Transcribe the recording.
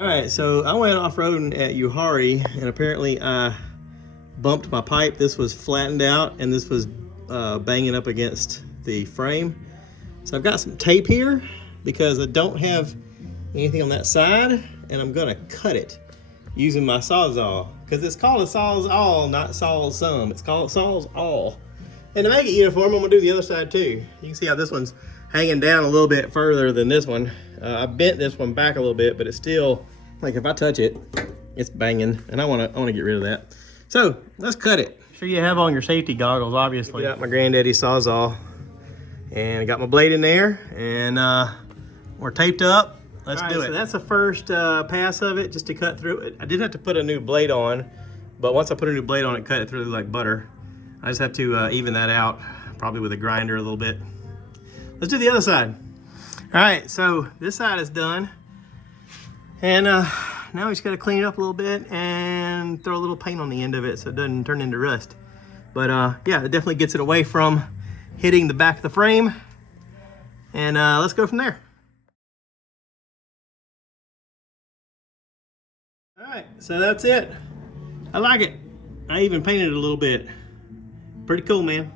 All right, so I went off-roading at Uhari, and apparently I bumped my pipe. This was flattened out, and this was banging up against the frame. So I've got some tape here because I don't have anything on that side, and I'm gonna cut it using my Sawzall, because it's called a Sawzall, not Sawzall. It's called Sawzall. And to make it uniform, I'm gonna do the other side too. You can see how this one's hanging down a little bit further than this one. I bent this one back a little bit, but it's still, like if I touch it, it's banging, and I wanna get rid of that. So let's cut it. Sure you have on your safety goggles, obviously. Got my granddaddy Sawzall, and I got my blade in there, and we're taped up. Let's do it. So that's the first pass of it, just to cut through it. I did have to put a new blade on, but once I put a new blade on, it cut it through like butter. I just have to even that out, probably with a grinder a little bit. Let's do the other side. All right, so this side is done. And now we just gotta clean it up a little bit and throw a little paint on the end of it so it doesn't turn into rust. But yeah, it definitely gets it away from hitting the back of the frame. And let's go from there. All right, so that's it. I like it. I even painted it a little bit. Pretty cool, man.